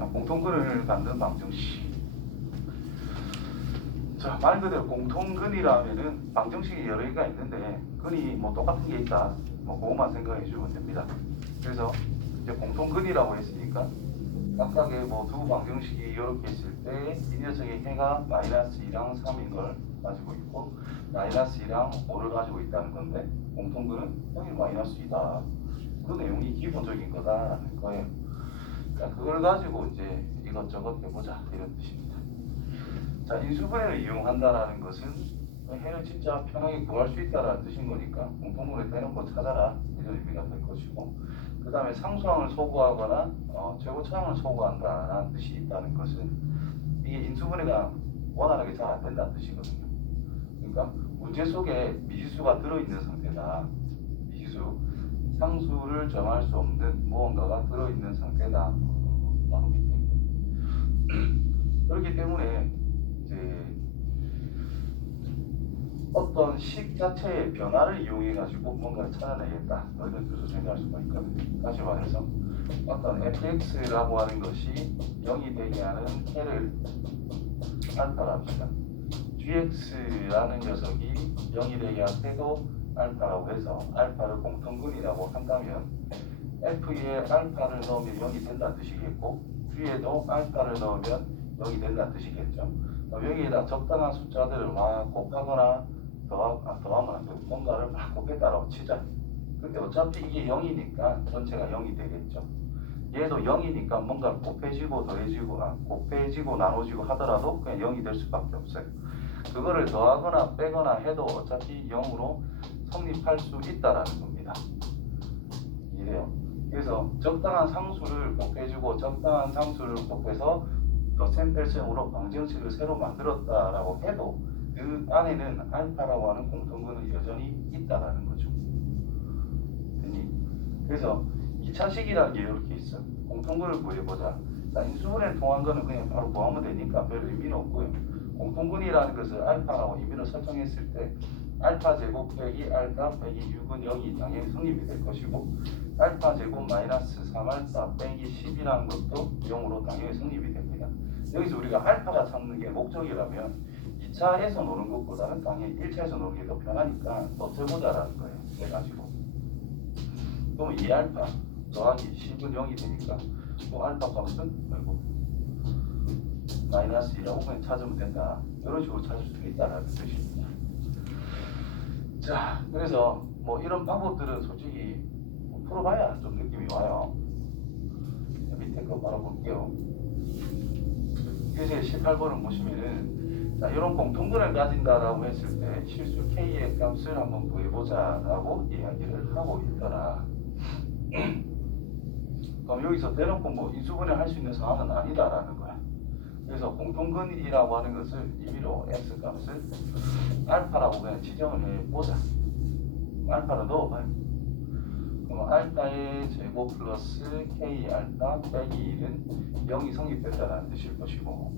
자, 공통근을 갖는 방정식. 자, 말 그대로 공통근이라면은 방정식이 여러 개가 있는데 근이 뭐 똑같은 게 있다. 뭐 그것만 생각해 주면 됩니다. 그래서 이제 공통근이라고 했으니까 각각의 뭐 두 방정식이 이렇게 있을 때 이 녀석의 해가 마이너스 2랑 3인 걸 가지고 있고 마이너스 2랑 5를 가지고 있다는 건데 공통근은 형이 마이너스 2다. 그 내용이 기본적인 거다라는 거예요. 그러니까 그걸 가지고 이제 이것저것 해보자 이런 뜻입니다. 자, 인수분해를 이용한다라는 것은 해를 진짜 편하게 구할 수 있다라는 뜻인 거니까 공통분해 대놓고 찾아라 이런 의미가 될 것이고 그 다음에 상수항을 소구하거나 최고차항을 소구한다라는 뜻이 있다는 것은 이게 인수분해가 원활하게 잘 안 된다는 뜻이거든요. 그러니까 문제 속에 미지수가 들어있는 상태다. 미지수, 상수를 정할 수 없는 무언가가 들어있는 상태다. 바로 밑에 있네. 그렇기 때문에 이제 어떤 식 자체의 변화를 이용해 가지고 뭔가를 찾아내겠다 이런 뜻으로 생각할 수가 있거든요. 다시 말해서 어떤 fx라고 하는 것이 0이 되게 하는 해를 알파라 합시다. gx라는 녀석이 0이 되게 한 해도 알파라고 해서 알파를 공통근이라고 한다면 f에 알파를 넣으면 0이 된다는 뜻이겠고 g에도 알파를 넣으면 0이 된다는 뜻이겠죠. 여기에다 적당한 숫자들을 막 곱하거나 더하면 안 되고 뭔가를 막 곱했다라고 치자. 근데 어차피 이게 0이니까 전체가 0이 되겠죠. 얘도 0이니까 뭔가 곱해지고 더해지고 곱해지고 나눠지고 하더라도 그냥 0이 될 수밖에 없어요. 그거를 더하거나 빼거나 해도 어차피 0으로 성립할 수 있다라는 겁니다. 이래요. 그래서 적당한 상수를 곱해주고 적당한 상수를 곱해서 더셈 뺄셈으로 방정식을 새로 만들었다라고 해도 그 안에는 알파라고 하는 공통근은 여전히 있다라는 거죠. 그래서 2차식이라는 게 이렇게 있어. 공통근을 구해보자. 자, 인수분해 통한 거는 그냥 바로 구하면 되니까 별 의미는 없고요. 공통근이라는 것을 알파라고 의미를 설정했을 때 알파 제곱 빼기 알파 빼기 6은 0이 당연히 성립이 될 것이고 알파 제곱 마이너스 3알파 빼기 10이라는 것도 0으로 당연히 성립이 됩니다. 여기서 우리가 알파가 찾는 게 목적이라면 2차에서 노는 것보다는 당연히 1차에서 노는 게 더 편하니까 버텨보자라는 거예요. 그래가지고 그럼 2알파 더하기 10은 0이 되니까 뭐 알파 값은 마이너스 2라고 그냥 찾으면 된다. 이런 식으로 찾을 수 있다는 뜻입니다. 자, 그래서 뭐 이런 방법들은 솔직히 풀어봐야 좀 느낌이 와요. 밑에 거 바로 볼게요. 그래서 18번을 보시면은 자, 이런 공통근을 가진다라고 했을 때 실수 K의 값을 한번 구해보자라고 이야기를 하고 있더라. 그럼 여기서 대놓고 뭐 인수분해 할 수 있는 상황은 아니다라는 거야. 그래서 공통근이라고 하는 것을 임의로 x 값을 알파라고 그냥 지정을 해보자. 알파를 넣어봐요. 그럼 알파의 제곱 플러스 k 알파 빼기 1은 0이 성립된다는 뜻일 것이고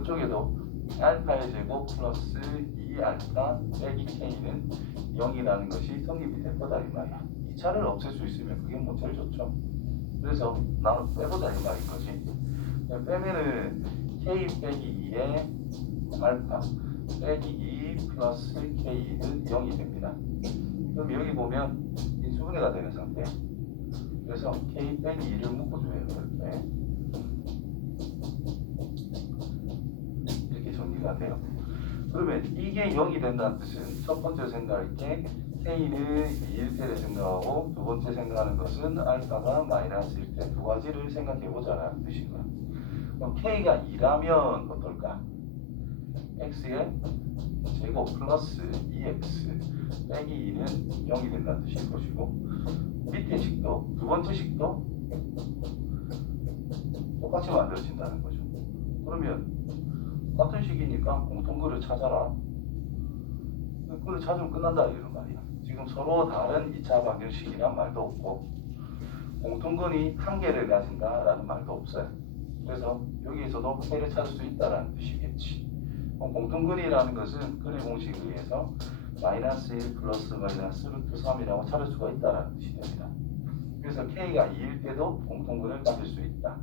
이쪽에도 알파의 제곱 플러스 2알파 빼기 k는 0이라는 것이 성립이 될 거다 이 말이야. 2차를 없앨 수 있으면 그게 뭐 제일 좋죠. 그래서 나는 빼보자 이 말인 거지. 빼면은 k 빼기 2의 알파 빼기 2 플러스 k는 0이 됩니다. 그럼 여기 보면 인수분해가 되는 상태. 그래서 k 빼기 2를 묶어줘요. 이렇게 정리가 돼요. 그러면 이게 0이 된다는 뜻은 첫 번째 생각할 때 k는 2일 때를 생각하고 두 번째 생각하는 것은 알파가 마이너스일 때 두 가지를 생각해보자라는 뜻인 거야. 그럼 k가 2라면 어떨까? x의 제곱 플러스 2x 빼기 2는 0이 된다는 뜻일 것이고 밑에 식도 두 번째 식도 똑같이 만들어진다는 거죠. 그러면 같은 식이니까 공통근을 찾아라. 그걸 찾으면 끝난다 이런 말이야. 지금 서로 다른 2차 방정식이란 말도 없고 공통근이 한 개를 가진다라는 말도 없어요. 그래서 여기에서도 해를 찾을 수 있다라는 뜻이겠지. 공통근이라는 것은 근의 공식에 의해서 마이너스 1 플러스 마이너스 루트 3이라고 찾을 수가 있다라는 뜻이 됩니다. 그래서 K가 2일 때도 공통근을 가질 수 있다.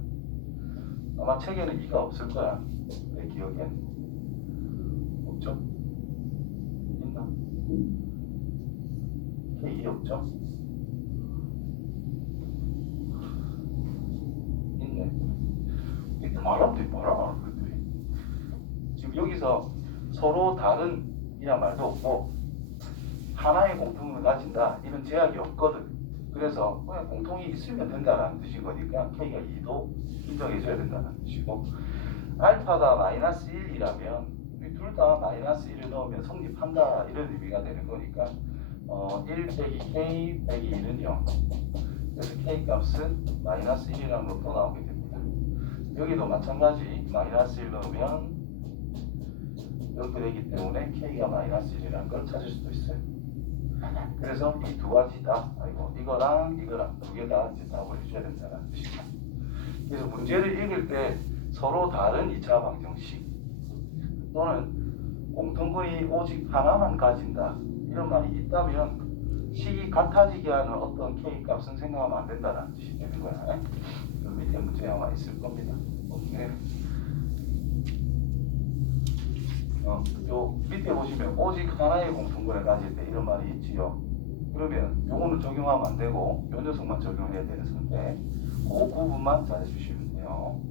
아마 책에는 2가 없을 거야. 내 기억엔. 없죠? 있나? K 2 없죠? 있네. 이렇게 말하면 돼, 말하면 것들이. 지금 여기서 서로 다른 이란 말도 없고 하나의 공통을 가진다 이런 제약이 없거든. 그래서 그냥 공통이 있으면 된다는 뜻인 거니까 K가 2도 인정해줘야 된다는 뜻이고, 알파가 마이너스 1이라면 둘 다 마이너스 1을 넣으면 성립한다 이런 의미가 되는 거니까 1 빼기 K 빼기 2는 0. 그래서 K 값은 마이너스 1이라는 것도 나오게 됩니다. 여기도 마찬가지 마이너스 1 넣으면 이렇게 되기 때문에 K가 마이너스 1이라는 걸 찾을 수도 있어요. 그래서 이 두 가지 다, 이거랑 두 개 다 답을 해줘야 된다는 뜻입니다. 그래서 문제를 읽을 때 서로 다른 2차 방정식 또는 공통분이 오직 하나만 가진다 이런 말이 있다면 식이 같아지게 하는 어떤 K 값은 생각하면 안 된다는 뜻이 되는 거야. 그 밑에 문제 아마 있을 겁니다. 네. 요 밑에 보시면 오직 하나의 공통분을 가질 때 이런 말이 있지요. 그러면 요거는 적용하면 안 되고 요 녀석만 적용해야 되는 상태. 그 부분만 잘해주시면 돼요.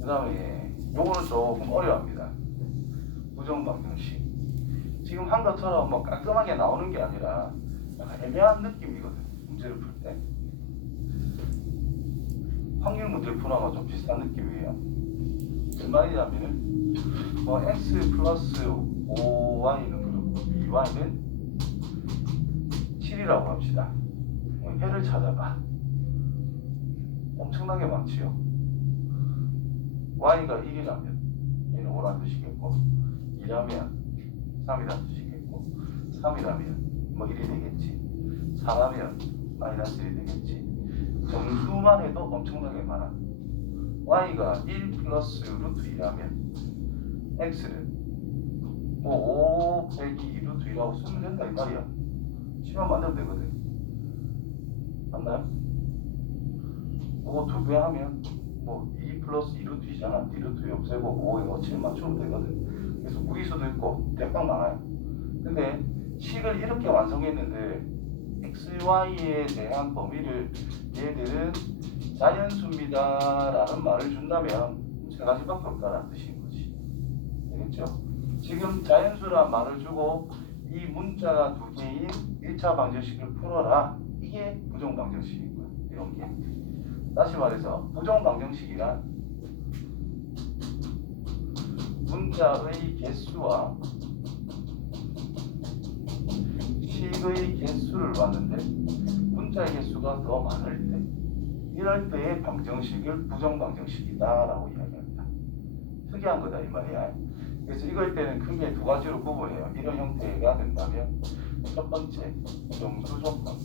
그 다음에 요거는 조금 어려워합니다. 부정방정식. 지금 한 것처럼 뭐 깔끔하게 나오는 게 아니라 약간 애매한 느낌이거든. 문제를 풀 때. 확률 문제를 푸는 좀 비슷한 느낌이에요. 무슨 말이냐면은 x 플러스 5y는 그렇고 2y는 7이라고 합시다. 해를 찾아봐. 엄청나게 많지요. y가 1이라면 얘는 5라는 뜻이겠고, 2라면 3이라는 뜻이겠고, 3이라면 뭐 1이 되겠지, 4라면 마이너스 1이 되겠지. 정수만 해도 엄청나게 많아. y가 1 플러스 루트 2라면 x는 뭐 5 빼기 2루트 2라고 쓰면 된다 이 말이야. 식만 만들면 되거든. 맞나요? 그거 2배 하면 뭐 2 플러스 2루트 2잖아. 2루트 2 없애고 5에 7 맞추면 되거든. 그래서 무리수도 있고 대빵 많아요. 근데 식을 이렇게 완성했는데 x, y에 대한 범위를 얘들은 자연수입니다 라는 말을 준다면 세 가지밖에 없다는 뜻인 거지. 되겠죠? 지금 자연수란 말을 주고 이 문자가 두 개인 1차 방정식을 풀어라. 이게 부정방정식인 거야. 이런 게. 다시 말해서 부정방정식이란 문자의 개수와 식의 개수를 봤는데 문자의 개수가 더 많을 때, 이럴 때의 방정식을 부정방정식이다 라고 이야기합니다. 특이한 거다 이 말이야. 그래서 이걸 때는 크게 두 가지로 구분해요. 이런 형태가 된다면 첫 번째 정수 조건.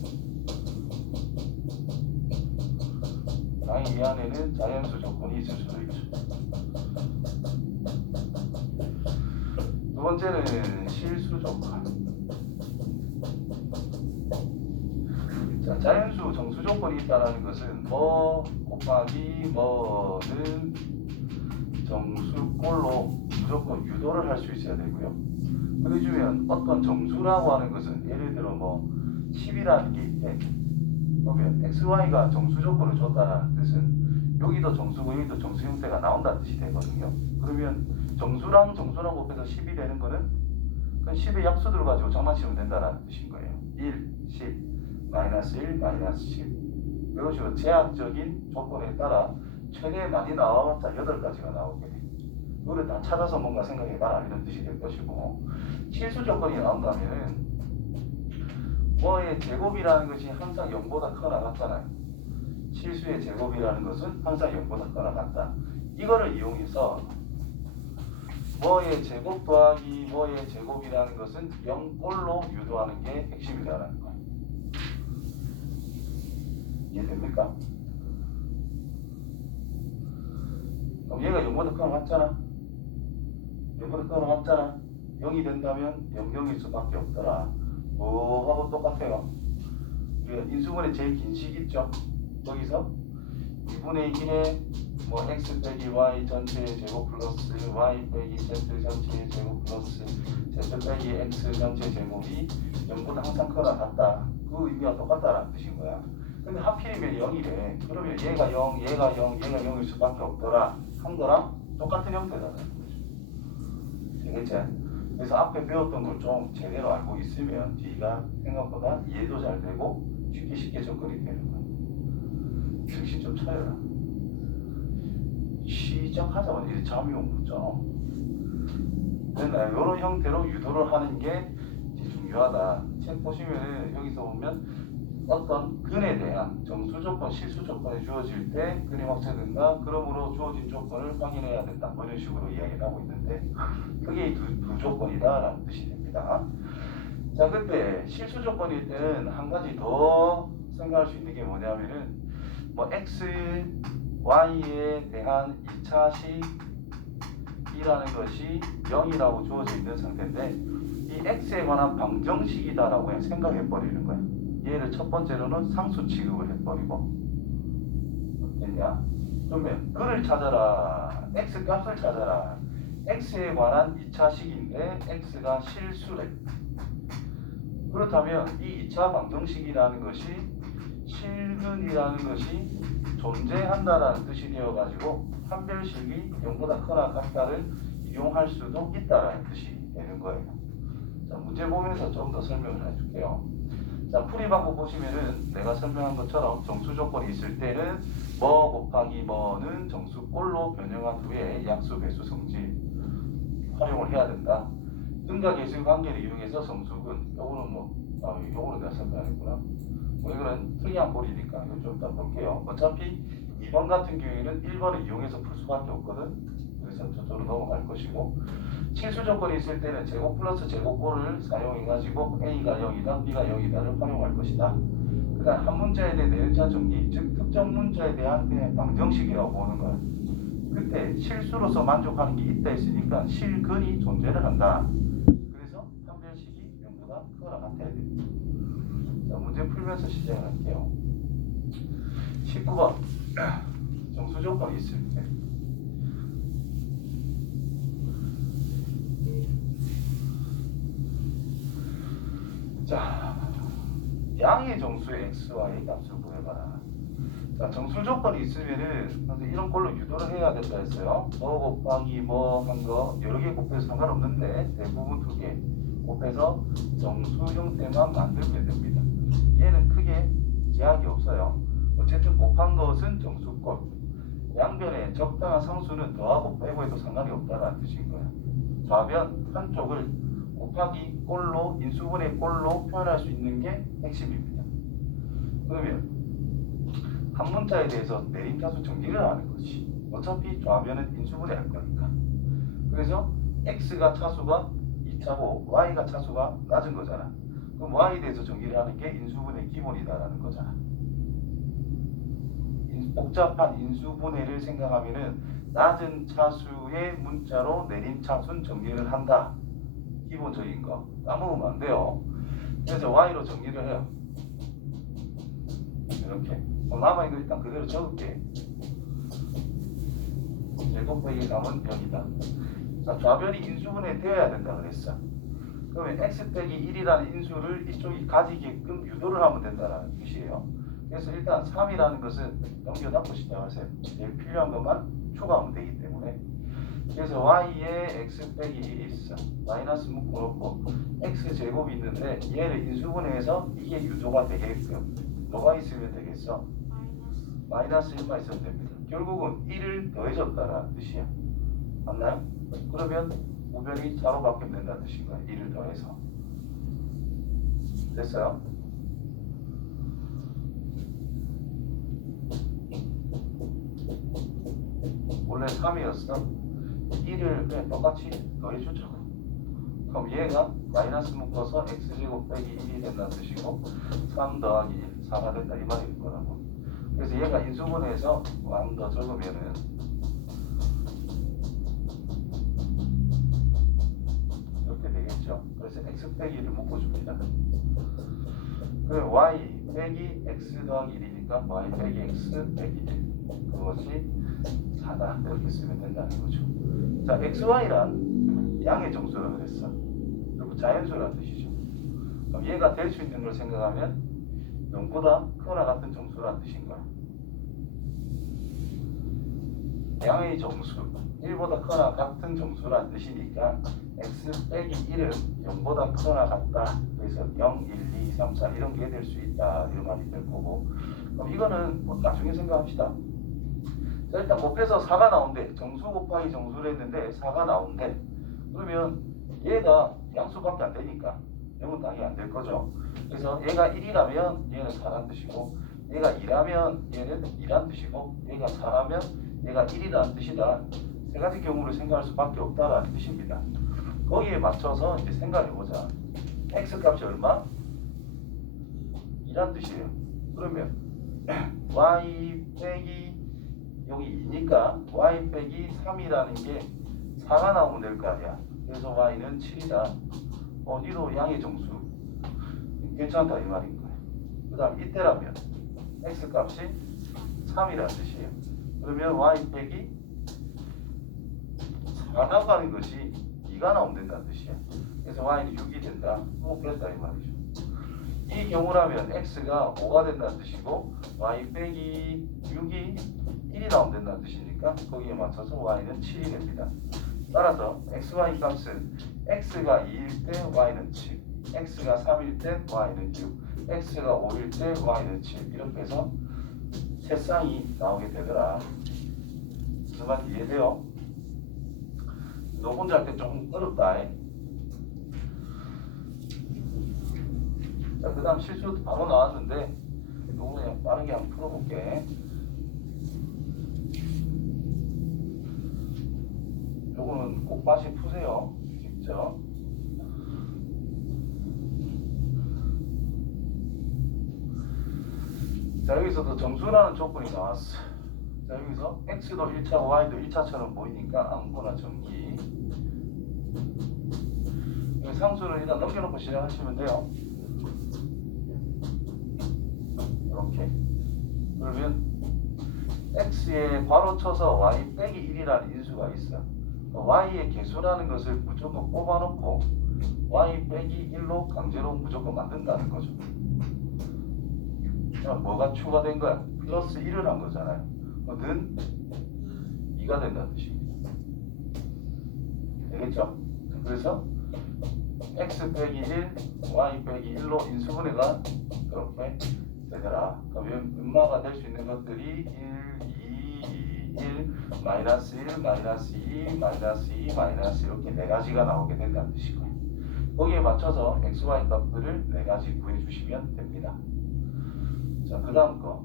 이 안에는 자연수 조건이 있을 수도 있죠. 두 번째는 실수 조건. 자, 자연수 정수 조건이 있다는 것은 뭐 곱하기 뭐는 정수꼴로 무조건 유도를 할 수 있어야 되고요. 그래주면 어떤 정수라고 하는 것은 예를 들어 뭐 10이라는 게 있대. 그러면 XY가 정수 조건을 줬다는 뜻은 여기도 정수고 여기도 정수 형태가 나온다는 뜻이 되거든요. 그러면 정수랑 정수랑 곱해서 10이 되는 거는 그건 10의 약수들을 가지고 장난치면 된다는 뜻인 거예요. 1, 10, 마이너스 1, 마이너스 10. 이것이 제한적인 조건에 따라 최대 많이 나와봤자 8가지가 나오게 돼. 이거를 다 찾아서 뭔가 생각해봐라 이런 뜻이 될 것이고, 실수 조건이 나온다면은 뭐의 제곱이라는 것이 항상 0보다 크거나 같잖아요. 실수의 제곱이라는 것은 항상 0보다 크거나 같다. 이거를 이용해서 뭐의 제곱 더하기 뭐의 제곱이라는 것은 0꼴로 유도하는 게 핵심이라는 거예요. 이해됩니까? 그럼 얘가 0보다 크거나 같잖아. 0보다 크거나 같잖아. 0이 된다면 0일 수밖에 없더라. 하고 똑같아요. 우리가 인수분해 제일 긴 식 있죠? 여기서 2분의 1의 뭐 x 빼기 y 전체의 제곱 플러스 y 빼기 z 전체의 제곱 플러스 z 빼기 x 전체 제곱이 전부 다 항상 크거나 같다. 그 의미가 똑같다라는 뜻인 거야. 근데 하필이면 0이래. 그러면 얘가 0, 얘가 0, 얘가 0일 수밖에 없더라. 한 거랑 똑같은 형태라는 거죠. 되겠지? 그래서 앞에 배웠던 걸 좀 제대로 알고 있으면 뒤가 생각보다 이해도 잘 되고 쉽게 접근이 되는 거야. 정신 좀 차려라. 시작하자마자 이제 잠이 오고 있잖아. 이런 형태로 유도를 하는 게 중요하다. 책 보시면은 여기서 보면 어떤 근에 대한 정수 조건, 실수 조건이 주어질 때 근이 확정된다. 그러므로 주어진 조건을 확인해야 된다. 뭐 이런 식으로 이야기를 하고 있는데 그게 두 조건이다라는 뜻이 됩니다. 자, 그때 실수 조건일 때는 한 가지 더 생각할 수 있는 게 뭐냐면은 뭐 x, y에 대한 2차식이라는 것이 0이라고 주어져 있는 상태인데 이 x에 관한 방정식이다라고 그냥 생각해 버리는 거야. 얘를 첫 번째로는 상수 취급을 해버리고 어땠냐? 그러면 그를 찾아라. x 값을 찾아라. x에 관한 2차식인데 x가 실수래. 그렇다면 이 2차 방정식이라는 것이 실근이라는 것이 존재한다라는 뜻이 되어가지고 판별식이 0보다 크거나 같다를 이용할 수도 있다라는 뜻이 되는 거예요. 자, 문제 보면서 좀 더 설명을 해줄게요. 자, 풀이 방법 보시면은 내가 설명한 것처럼 정수 조건이 있을 때는 뭐 곱하기 뭐는 정수꼴로 변형한 후에 약수, 배수, 성질 활용을 해야 된다. 근과 계수의 관계를 이용해서 정수근, 요거는 요거는 내가 설명했구나. 뭐 이거는 특이한 꼴이니까 이거 좀 이따 볼게요. 어차피 2번 같은 경우에는 1번을 이용해서 풀 수밖에 없거든. 그래서 저쪽으로 넘어갈 것이고 실수 조건이 있을 때는 제곱 플러스 제곱꼴을 사용해가지고 A가 0이다, B가 0이다를 활용할 것이다. 그 다음 한 문자에 대한 내연차 정리, 즉 특정 문자에 대한 그냥 방정식이라고 보는 거야. 그때 실수로서 만족하는 게 있다 했으니까 실근이 존재를 한다. 그래서 판별식이 0보다 크거나 같아야 됩니다. 자, 문제 풀면서 시작을 할게요. 19번 정수 조건이 있을 때 자, 양의 정수의 xy 값을 구해봐라. 자, 정수 조건이 있으면은 이런 걸로 유도를 해야 된다 했어요. 뭐 곱하기 뭐 한 거 여러 개 곱해서 상관없는데 대부분 두 개 곱해서 정수 형태만 만들면 됩니다. 얘는 크게 제약이 없어요. 어쨌든 곱한 것은 정수꼴. 양변에 적당한 상수는 더하고 빼고 해도 상관이 없다는 뜻인 거야. 좌변 한쪽을 곱하기 꼴로 인수분해 꼴로 표현할 수 있는 게 핵심입니다. 그러면 한 문자에 대해서 내림차수 정리를 하는 것이 어차피 좌변은 인수분해 할 거니까. 그래서 x가 차수가 2차고 y가 차수가 낮은 거잖아. 그럼 y에 대해서 정리를 하는 게 인수분해 기본이다라는 거잖아. 복잡한 인수분해를 생각하면은 낮은 차수의 문자로 내림차순 정리를 한다. 기본적인 거 까먹으면 안 돼요. 그래서 y로 정리를 해요. 이렇게 남아있는 거 일단 그대로 적을게. 제곱 빼기 남은 0이다. 자, 좌변이 인수분해 되어야 된다 그랬어. 그러면 x 빼기 1이라는 인수를 이쪽이 가지게끔 유도를 하면 된다는 뜻이에요. 그래서 일단 3이라는 것은 넘겨닫고 시작하세요. 제일 필요한 것만 추가하면 되기 때문에. 그래서 y에 x 빼기 1이 있어. 마이너스 묶어놓고 x 제곱이 있는데 얘를 인수분해해서 이게 유도가 되게끔 뭐가 있으면 되겠어? 마이너스 1만 있으면 됩니다. 결국은 1을 더해줬다라는 뜻이야. 맞나요? 그러면 우변이 자로 바뀌면 된다는 뜻인 거야. 1을 더해서. 됐어요? 원래 3이었어. 1을 그냥 똑같이 더해주자고. 그럼 얘가 마이너스 묶어서 x제곱 빼기 1이 된다는 뜻이고 3 더하기 1, 4가 된다 이 말일 거라고. 그래서 얘가 인수분해해서 1 더 적으면은 이렇게 되겠죠. 그래서 x 빼기 1을 묶어줍니다. 그럼 y 빼기 x 더하기 1이니까 y 빼기 x 빼기 1 그것이 하다 이렇게 쓰면 된다는 거죠. 자, xy란 양의 정수라고 그랬어. 그리고 자연수라는 뜻이죠. 그럼 얘가 될 수 있는 걸 생각하면 0보다 크거나 같은 정수라는 뜻인 거야. 양의 정수 1보다 크거나 같은 정수라는 뜻이니까 x 빼기 1은 0보다 크거나 같다. 그래서 0, 1, 2, 3, 4 이런 게 될 수 있다. 이런 말이 될 거고. 그럼 이거는 뭐 나중에 생각합시다. 자, 일단 곱해서 4가 나온대. 정수 곱하기 정수를 했는데 4가 나온대. 그러면 얘가 양수밖에 안 되니까 0은 당연히 안 될 거죠. 그래서 얘가 1이라면 얘는 4란 뜻이고, 얘가 2라면 얘는 2란 뜻이고, 얘가 4라면 얘가 1이라는 뜻이다. 세 가지 경우를 생각할 수밖에 없다라는 뜻입니다. 거기에 맞춰서 이제 생각해보자. x 값이 얼마? 2란 뜻이에요. 그러면 y 빼기 여기 2니까 y 빼기 3이라는 게 4가 나오면 될 거 아니야. 그래서 y는 7이다. 니도 양의 정수 괜찮다 이 말인 거예요. 그 다음 이때라면 x 값이 3이라는 뜻이에요. 그러면 y 빼기 4라고 하는 것이 2가 나오면 된다는 뜻이야. 그래서 y는 6이 된다. 됐다 이 말이죠. 이 경우라면 x가 5가 된다는 뜻이고 y 빼기 6이 1이 나오면 된다는 뜻이니까 거기에 맞춰서 y는 7이 됩니다. 따라서 xy 값은 x가 2일 때 y는 7, x가 3일 때 y는 6, x가 5일 때 y는 7 이렇게 해서 세 쌍이 나오게 되더라. 무슨 말인지 이해돼요? 너 혼자 할 때 좀 어렵다. 자, 그 다음 실수도 바로 나왔는데 이거 그냥 빠르게 한번 풀어볼게. 요거는 꼭 다시 푸세요. 직접. 자, 여기서도 정수라는 조건이 나왔어. 자, 여기서 x도 1차, y도 1차처럼 보이니까 아무거나 정기. 상수를 일단 넘겨놓고 시작하시면 돼요. 이렇게. 그러면 x에 괄호 쳐서 y 빼기 1이라는 인수가 있어. y의 개수라는 것을 무조건 뽑아놓고 y 빼기 1로 강제로 무조건 만든다는 거죠. 자, 뭐가 추가된 거야? 플러스 1을 한 거잖아요. 는 2가 된다는 뜻입니다. 되겠죠? 그래서 x 빼기 1, y 빼기 1로 인수분해가 그렇게 되더라. 그러면 음마가 될 수 있는 것들이 1, 2, 1, 마이너스 1, 마이너스 2, 마이너스 2, 마이너스 이렇게 네 가지가 나오게 된다는 뜻이고요. 거기에 맞춰서 x, y 값들을 네 가지 구해주시면 됩니다. 자, 그 다음 거.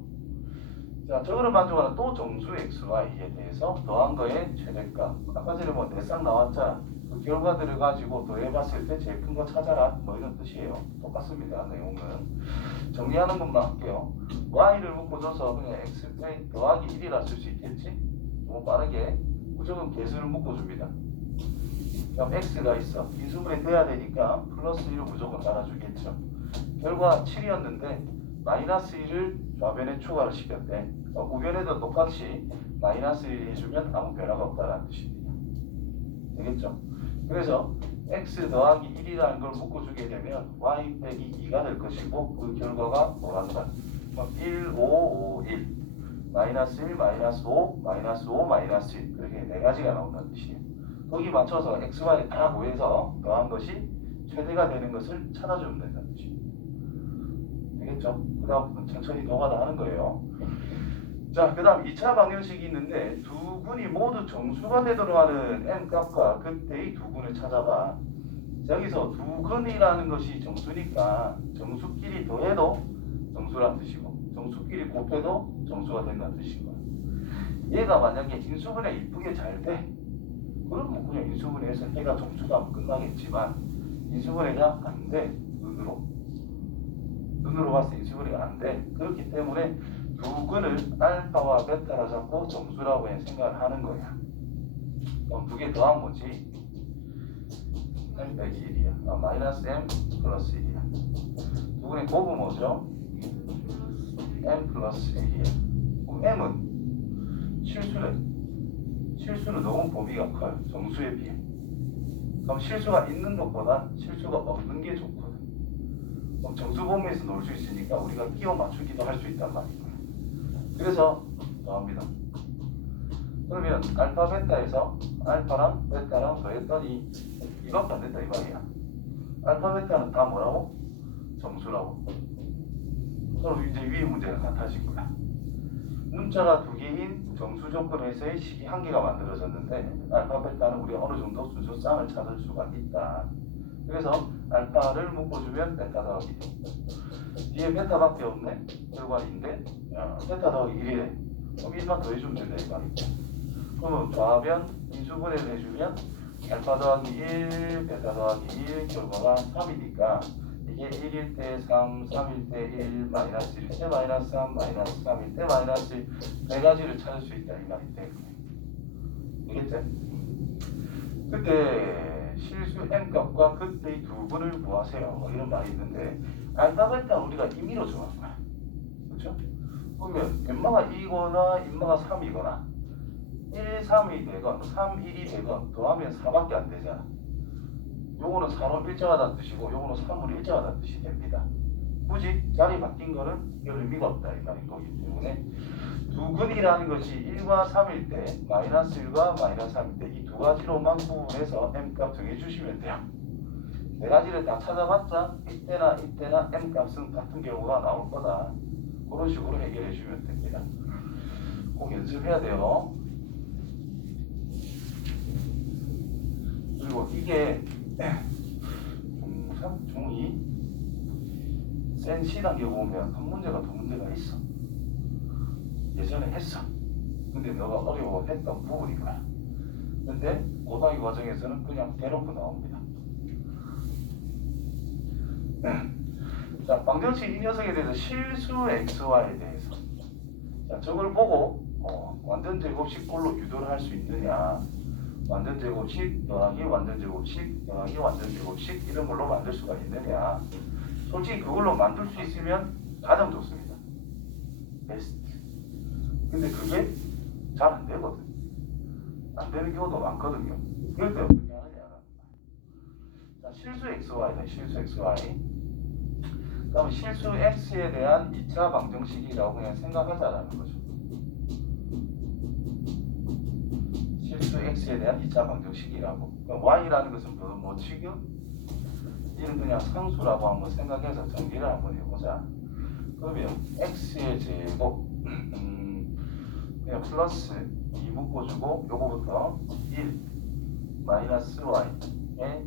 자, 저거를 만족하는 또 정수 x, y에 대해서 더한 거의 최대값. 아까 전에 뭐 네 쌍 나왔잖아. 그 결과들을 가지고 더해봤을 때 제일 큰 거 찾아라. 뭐 이런 뜻이에요. 똑같습니다. 내용은. 정리하는 것만 할게요. y를 묶어줘서 그냥 x 빼기 더하기 1이라 쓸 수 있겠지? 너무 빠르게 무조건 개수를 묶어줍니다. 그럼 x가 있어. 인수분해 돼야 되니까 플러스 1을 무조건 달아주겠죠. 결과 7이었는데 마이너스 1을 좌변에 추가를 시켰대. 우변에도 똑같이 마이너스 1 해주면 아무 변화가 없다는 뜻입니다. 되겠죠? 그래서 x 더하기 1이라는 걸 묶어주게 되면 y 빼기 2가 될 것이고 그 결과가 뭐란다? 1, 5, 5, 1 마이너스 1, 마이너스 5, 마이너스 5, 마이너스 1 그렇게 네 가지가 나온다는 뜻이에요. 거기 맞춰서 x, y를 다 구해서 더한 것이 최대가 되는 것을 찾아주면 된다는 뜻입니다. 되겠죠? 그 다음 천천히 노가다 하는 거예요. 자, 그 다음 2차 방정식이 있는데 두 군이 모두 정수가 되도록 하는 n 값과 그때의 두 군을 찾아봐. 여기서 두 군이라는 것이 정수니까 정수끼리 더해도 정수란 뜻이고 정수끼리 곱해도 정수가 된다는 뜻인 거야. 얘가 만약에 인수분해 이쁘게 잘 돼. 그럼 뭐 그냥 인수분해해서 해가 정수가 하면 끝나겠지만 인수분해가 안 돼. 눈으로 봤을 때 인수분해가 안 돼. 그렇기 때문에 두 근을 알파와 베타라 잡고 정수라고 생각을 하는 거야. 그럼 두 개 더하면 뭐지? m 빼기 1이야. 마이너스 m 플러스 1이야. 두 근의 곱은 뭐죠? m 플러스 1이야. 그럼 m은 실수래. 실수는 너무 범위가 커요. 정수에 비해. 그럼 실수가 있는 것보다 실수가 없는 게 좋거든. 그럼 정수 범위에서 놓을 수 있으니까 우리가 끼워 맞추기도 할 수 있단 말이에요. 그래서 더합니다. 그러면 알파 베타에서 알파랑 베타랑 더했더니 이밖에 안 된다 이 말이야. 알파 베타는 다 뭐라고? 정수라고. 그럼 이제 위의 문제가 같아진 거야. 문자가 두 개인 정수 조건에서의 식이 한 개가 만들어졌는데 알파 베타는 우리가 어느 정도 순서쌍을 찾을 수가 있다. 그래서 알파를 묶어주면 베타 더하기 뒤에 베타밖에 없네. 결과인데 베타 더하기 1이래. 그럼 1만 더해주면 된다 이 말이죠. 그러면 좌변 인수분해를 해주면 알파 더하기 1, 베타 더하기 1 결과가 3이니까 이게 1일 때 3, 3일 때 1, 마이너스 1일 때 마이너스 3, 마이너스 3일 때 마이너스 1, 네 가지를 찾을 수 있다 이 말인데, 알겠지? 그때 실수 n값과 그때의 두 분을 구하세요. 뭐 이런 말이 있는데 알파 베타 우리가 임의로 정한 거야. 그렇죠? 그러면 엠마가 2거나 임마가 3이거나 1, 3이 되건 3, 1이 되건 더하면 4밖에 안 되잖아. 요거는 4로 일정하다는 뜻이고 요거는 3으로 일정하다는 뜻이 됩니다. 굳이 자리 바뀐 거는 별 의미가 없다 이 말인 거기 때문에 두 근이라는 것이 1과 3일 때 마이너스 1과 마이너스 3일 때 이 두 가지로만 구분해서 m값 정해주시면 돼요. 네 가지를 다 찾아봤자 이때나 m값은 같은 경우가 나올 거다. 그런 식으로 해결해 주면 됩니다. 꼭 연습해야 돼요. 그리고 이게 중3, 중2 센 C단계 보면 한 문제가 두 문제가 있어. 예전에 했어. 근데 너가 어려워했던 부분인 거야. 근데 고등학교 과정에서는 그냥 대놓고 나옵니다. 자, 방정식 이 녀석에 대해서 실수 xy에 대해서 자, 저걸 보고 완전 제곱식 꼴로 유도를 할 수 있느냐, 완전 제곱식 더하기 완전 제곱식 더하기 완전 제곱식 이런 걸로 만들 수가 있느냐. 솔직히 그걸로 만들 수 있으면 가장 좋습니다. 베스트. 근데 그게 잘 안 되거든. 안 되는 경우도 많거든요. 그럴 때 어떻게 하느냐. 자, 실수 xy다. 실수 xy. 그럼 실수 x에 대한 2차 방정식이라고 그냥 생각하자라는 거죠. 실수 x에 대한 2차 방정식이라고. 그러니까 y라는 것은 뭐 지금? 이는 그냥 상수라고 한번 생각해서 정리를 한번 해보자. 그러면 x의 제곱 그냥 플러스 2 묶어주고 요거부터 1 마이너스 y에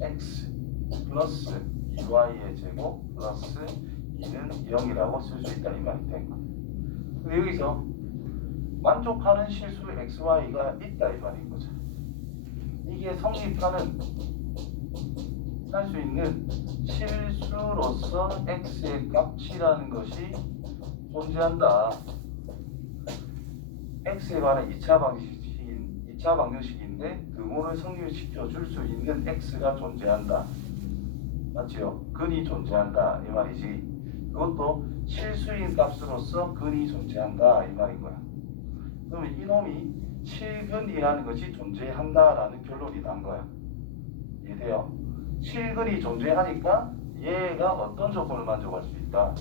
x 플러스 2y의 제곱 플러스 2는 0이라고 쓸 수 있다 이 말이 된 거예요. 근데 여기서 만족하는 실수 xy가 있다 이 말인 거죠. 이게 성립하는 할 수 있는 실수로서 x의 값이라는 것이 존재한다. x에 관한 2차 방정식인데 등호를 성립시켜 줄 수 있는 x가 존재한다. 맞지요? 근이 존재한다 이 말이지. 그것도 실수인 값으로서 근이 존재한다 이 말인 거야. 그러면 이놈이 실근이라는 것이 존재한다라는 결론이 난 거야. 이해돼요? 실근이 존재하니까 얘가 어떤 조건을 만족할 수 있다.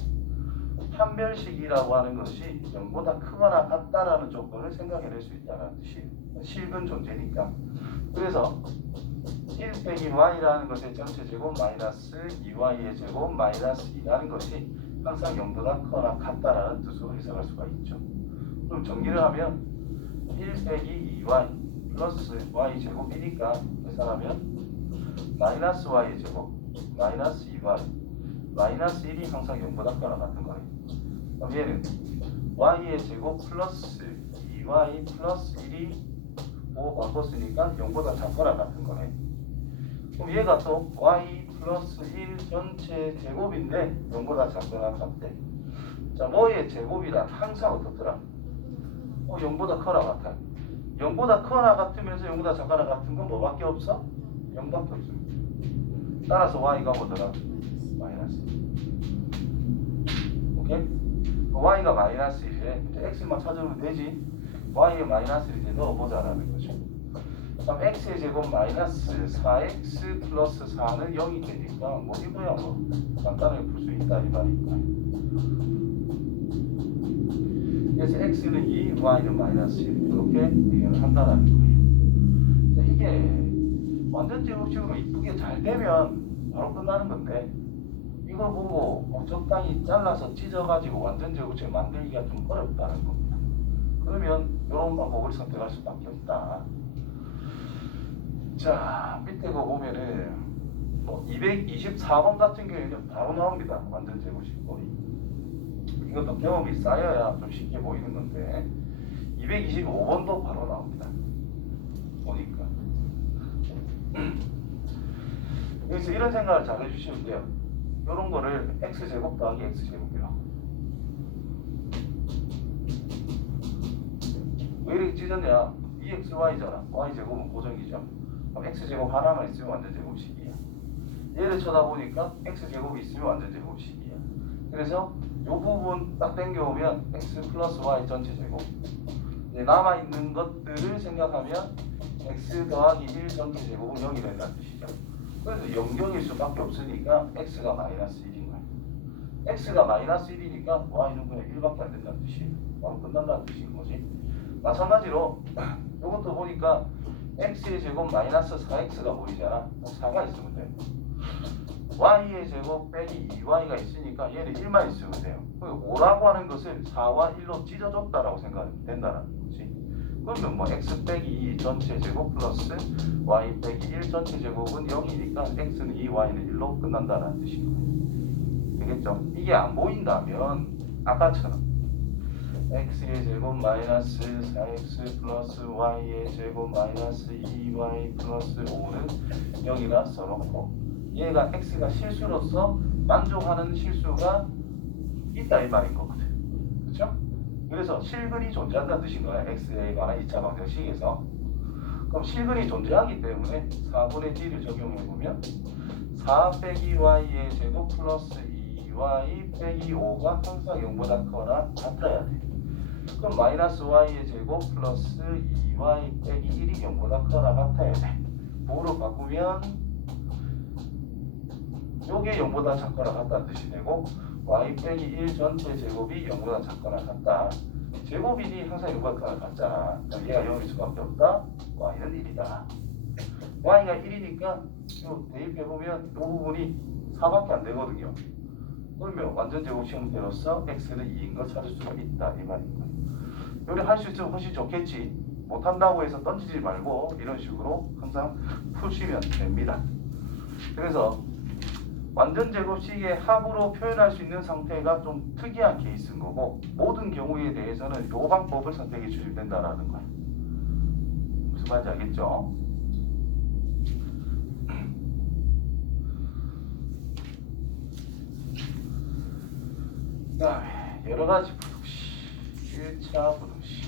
판별식이라고 하는 것이 0보다 크거나 같다라는 조건을 생각해낼 수 있다는 뜻이에요. 실근 존재니까. 그래서 1 빼기 y라는 것의 전체 제곱 마이너스 2y의 제곱 마이너스 2라는 것이 항상 0보다 크거나 같다라는 뜻으로 해석할 수가 있죠. 그럼 정리를 하면 1 빼기 2y 플러스 y 제곱이니까 계산하면 마이너스 y의 제곱 마이너스 2y 마이너스 1이 항상 0보다 크거나 같은 거예요. 그럼 얘는 y의 제곱 플러스 2y 플러스 1이 5 바꿨으니까 0보다 작거나 같은 거네. 그럼 얘가 또 y 플러스 1 전체 제곱인데 0보다 작거나 같대. 자, 뭐의 제곱이란 항상 어떻더라? 0보다 크거나 같아. 0보다 크거나 같으면서 0보다 작거나 같은 건 뭐밖에 없어? 0밖에 없습니다. 따라서 y가 뭐더라? 마이너스. 오케이? y가 마이너스 1이래. 이제 x만 찾으면 되지. y의 마이너스를 이제 넣어보자라는 거죠. 그럼 x의 제곱 마이너스 4x 플러스 4는 0이 되니까 뭐 이거야 뭐 간단하게 풀 수 있다 이 말이니까. 그래서 x는 2, y는 마이너스 1 이렇게 얘기를 한다는 거예요. 그래서 이게 완전 제곱식으로 이쁘게 잘 되면 바로 끝나는 건데 이걸 보고 적당히 잘라서 찢어가지고 완전 제곱식 만들기가 좀 어렵다는 겁니다. 그러면 이런 방법을 선택할 수밖에 없다. 자, 밑에 거 보면은 뭐 224번 같은 경우에는 바로 나옵니다. 완전 제곱식 거리. 이것도 경험이 쌓여야 좀 쉽게 보이는 건데 225번도 바로 나옵니다. 보니까. 그래서 이런 생각을 잘 해주시면 돼요. 이런 거를 x제곱 더하기 x제곱이라고. 왜 이렇게 찢었냐? 2xy잖아. y제곱은 고정이죠. 그럼 x제곱 하나만 있으면 완전 제곱식이야. 얘를 쳐다보니까 x제곱이 있으면 완전 제곱식이야. 그래서 이 부분 딱 당겨오면 x 플러스 y 전체 제곱. 이제 남아있는 것들을 생각하면 x 더하기 1 전체 제곱은 0이 된다는 뜻이죠. 그래서 0일 수밖에 없으니까 x가 마이너스 1인 거예요. x가 마이너스 1이니까 y는 그냥 1밖에 안 된다는 뜻이에요. 바로 끝난다는 뜻인 거지. 마찬가지로 이것도 보니까 x의 제곱 마이너스 4x가 보이잖아. 4가 있으면 돼요. y의 제곱 빼기 2y가 있으니까 얘는 1만 있으면 돼요. 5라고 하는 것을 4와 1로 찢어줬다라고 생각하면 된다는 거지. 그러면 뭐 x 빼기 2 전체 제곱 플러스 y 빼기 1 전체 제곱은 0이니까 x는 2, y는 1로 끝난다는 뜻인 거예요. 되겠죠? 이게 안 보인다면 아까처럼 x의 제곱 마이너스 4x 플러스 y의 제곱 마이너스 2y 플러스 5는 0이라 써놓고 얘가 x가 실수로서 만족하는 실수가 있다 이 말인 거거든. 그렇죠? 그래서 실근이 존재한다는 뜻인 거야. x에 관한 2차 방정식에서. 그럼 실근이 존재하기 때문에 4분의 d를 적용해보면 4 빼기 y의 제곱 플러스 2y 빼기 5가 항상 0보다 커나 같아야 돼. 그럼 마이너스 y의 제곱 플러스 2y 빼기 1이 0보다 커나 같아야 돼. 부호로 바꾸면 요게 0보다 작거나 같다는 뜻이 되고 y 빼기 1 전체 제곱이 0보다 작거나 같다. 제곱이니 항상 0보다 작거나 같잖아. 그럼 얘가 0일 수밖에 없다. y는 1이다. y가 1이니까 요 대입해보면 이 부분이 4밖에 안 되거든요. 그러면 완전 제곱식 형태로서 x는 2인 걸 찾을 수가 있다 이 말인 거예요. 요리 할 수 있으면 훨씬 좋겠지. 못한다고 해서 던지지 말고 이런 식으로 항상 푸시면 됩니다. 그래서 완전 제곱식의 합으로 표현할 수 있는 상태가 좀 특이한 케이스인 거고 모든 경우에 대해서는 이 방법을 선택해 주시면 된다는 거예요. 무슨 말인지 알겠죠? 그다음에 여러 가지 부등식, 1차 부등식.